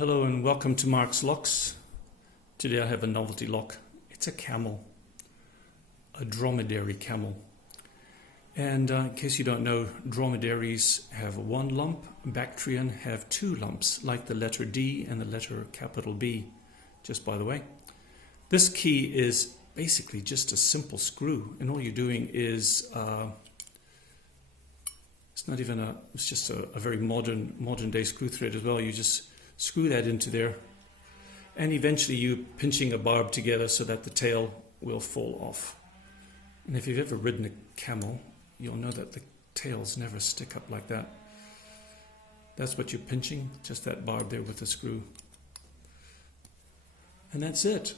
Hello and welcome to Mark's Locks. Today I have a novelty lock. It's a camel, a dromedary camel. And in case you don't know, dromedaries have one lump, Bactrian have two lumps, like the letter D and the letter capital B, just by the way. This key is basically just a simple screw, and all you're doing is, it's just a very modern day screw thread as well. You just screw that into there, and eventually you're pinching a barb together so that the tail will fall off. And if you've ever ridden a camel, you'll know that the tails never stick up like that. That's what you're pinching, just that barb there with the screw. And that's it.